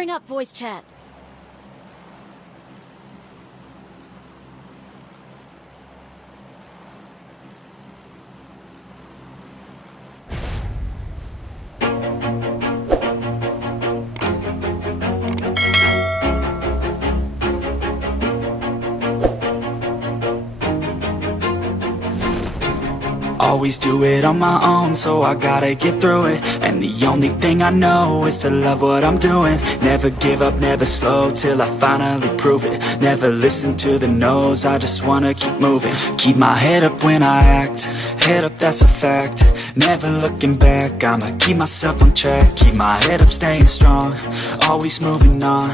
Powering up voice chat. Always do it on my own, so I gotta get through it. And the only thing I know is to love what I'm doing. Never give up, never slow, till I finally prove it. Never listen to the no's, I just wanna keep moving. Keep my head up when I act, head up, that's a fact. Never looking back, I'ma keep myself on track. Keep my head up, staying strong, always moving on.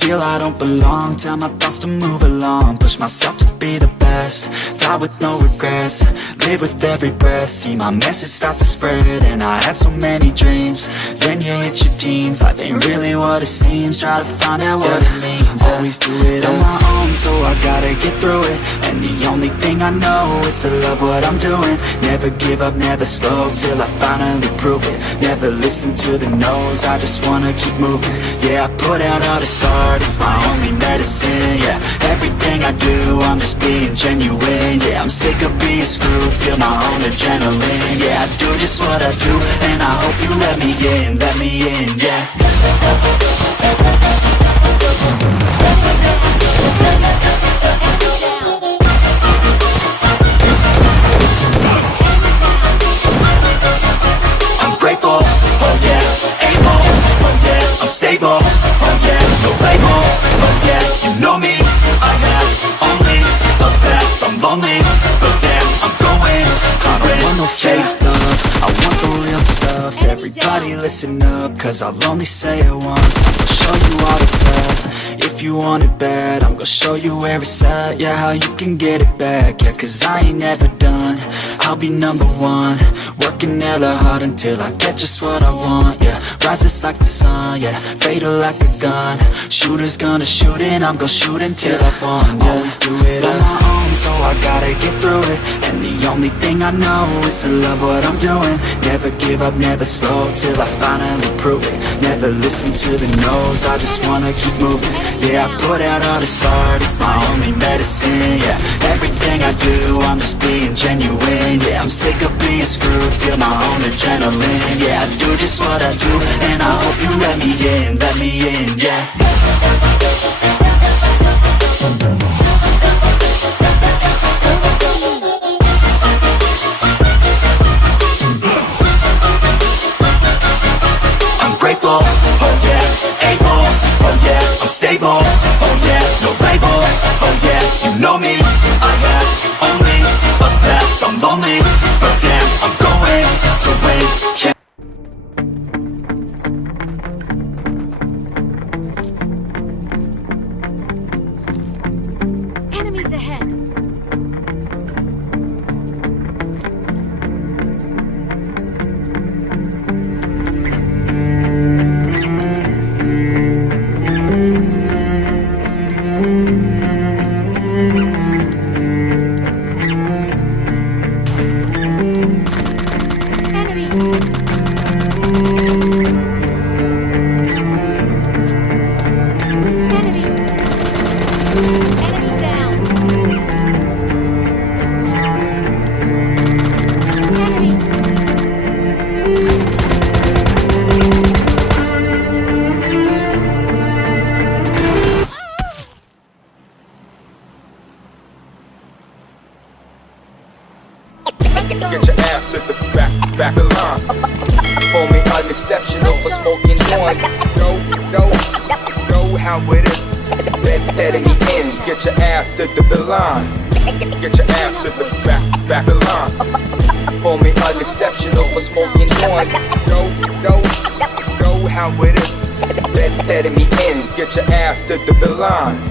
Feel I don't belong, tell my thoughts to move along. Push myself to be the best, die with no regrets. Live with every breath, see my message start to spread. And I had so many dreams, then you hit your teens. Life ain't really what it seems, try to find out what it means. Always do it on my own, so I gotta get through it. And the only thing I know is to love what I'm doing. Never give up, never slow, till I finally prove it. Never listen to the no's, I just wanna keep moving. Yeah, I put out all this art, it's my only medicine. Yeah, everything I do, I'm just being genuine. Yeah, I'm sick of being screwed, feel my own adrenaline. Yeah, I do just what I do, and I hope you let me in, yeah. I'm grateful, oh yeah, able, oh yeah, I'm stable, oh yeah, no label, oh yeah, you know me, I have only a path, I'm lonely, but damn, I'm going to win. I don't want no fake love, I want the real stuff. Everybody listen up, cause I'll only say it once. I'm gonna show you all the path, if you want it bad. I'm gonna show you where it's at, yeah, how you can get it back. Yeah, cause I ain't never done, I'll be number one. Working hella hard until I get just what I want, yeah. Rises like the sun, yeah, fatal like a gun. Shooters gonna shoot and I'm gonna shoot until I won, yeah. Always do it on my own, so I gotta get through it. And the only thing I know is to love what I'm doing. Never give up, never slow, till I finally prove it. Never listen to the no's, I just wanna keep moving. Yeah, I put out all this art, it's my only medicine. Yeah, everything I do, I'm just being genuine. Yeah, I'm sick of being screwed, feel my own adrenaline. Yeah, I do just what I do, and I hope you let me in, yeah. I'm grateful, oh yeah, able, oh yeah, I'm stable, oh yeah, no label, oh yeah, you know me, I have only a path, I'm lonely, but damn, I'm going to win, yeah. Enemies ahead. Get your ass to the back of the line. Call me unexceptional for smoking joint. Know how it is. Letting me in. Get your ass to the line. Get your ass to the back of the line. Call me unexceptional for smoking joint. Know how it is. Letting me in. Get your ass to the line.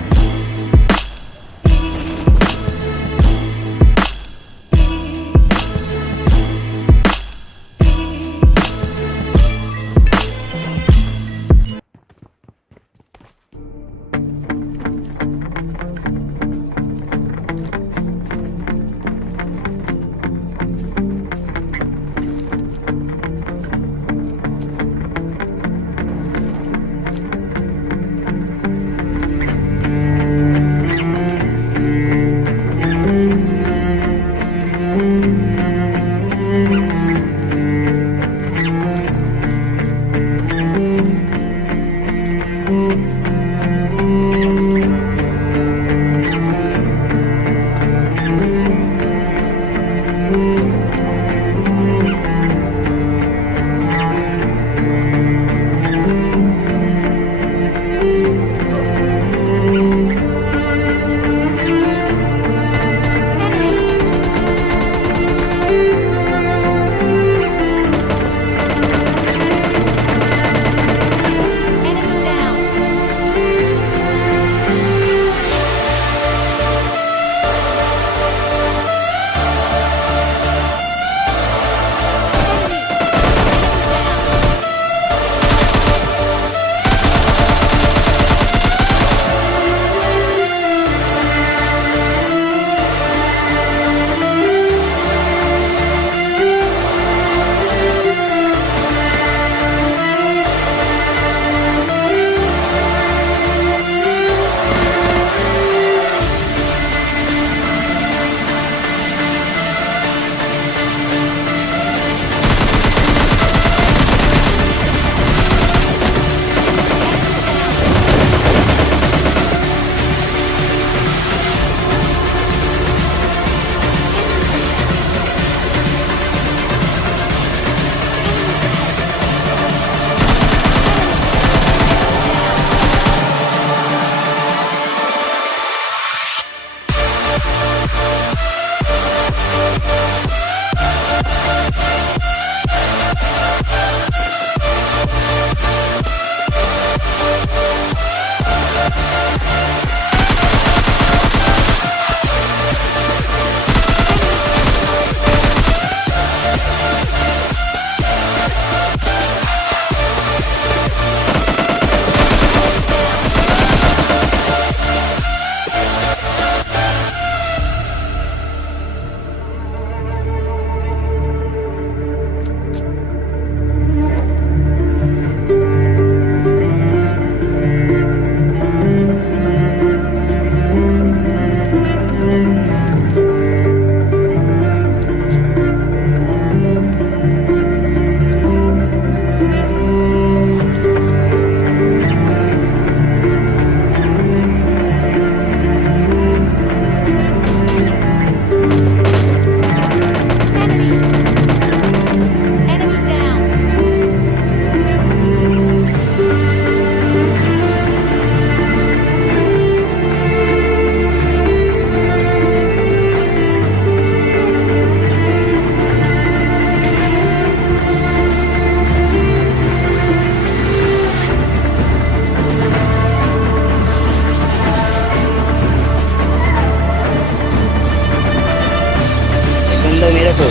दो मेरे को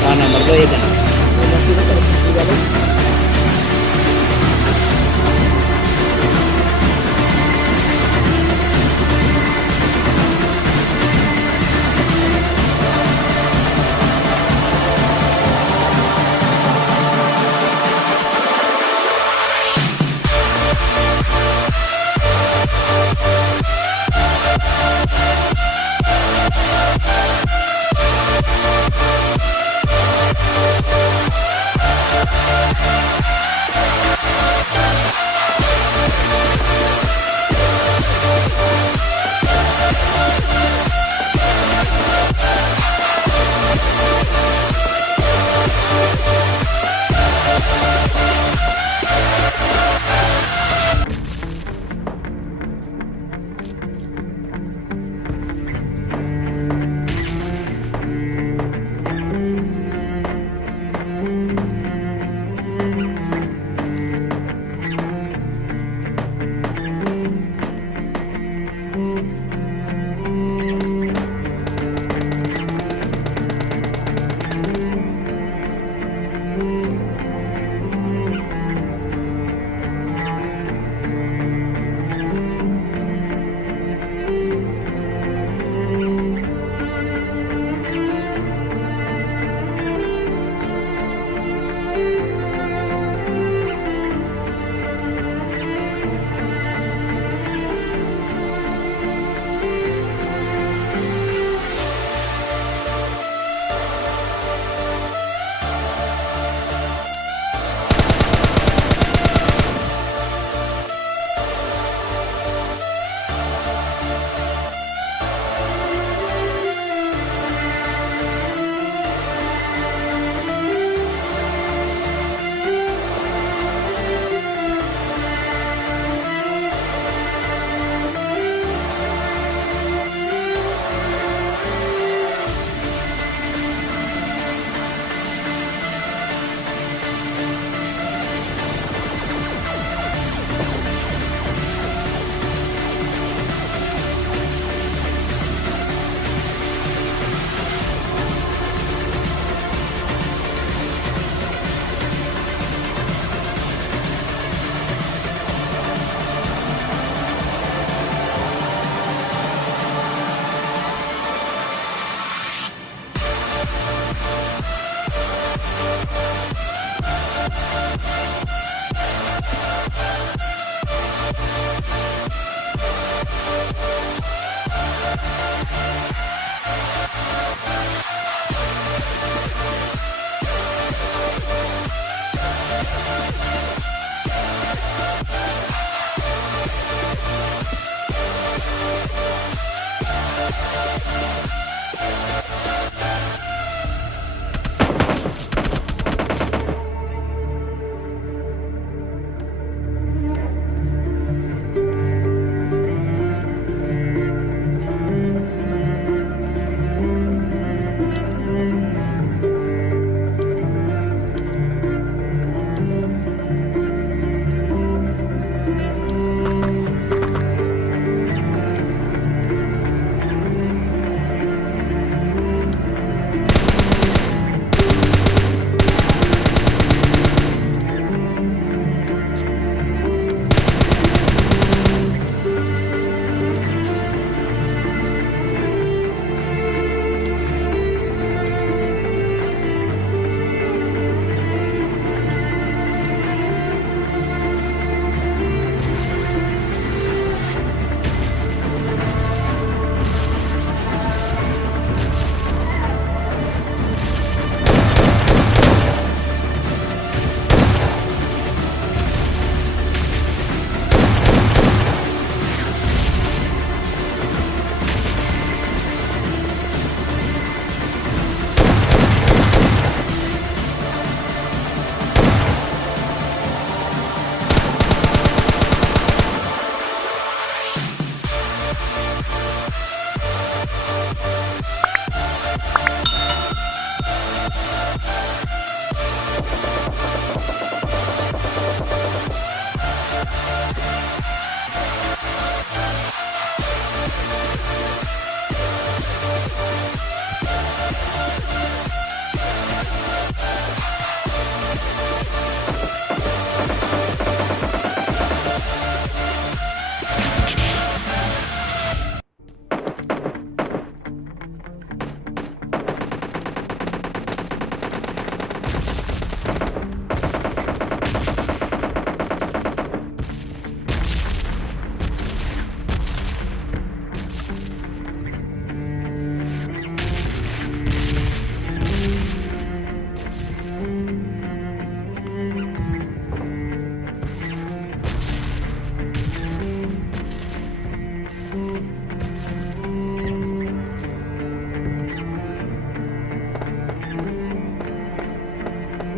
हाँ number दो एक है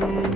Bye.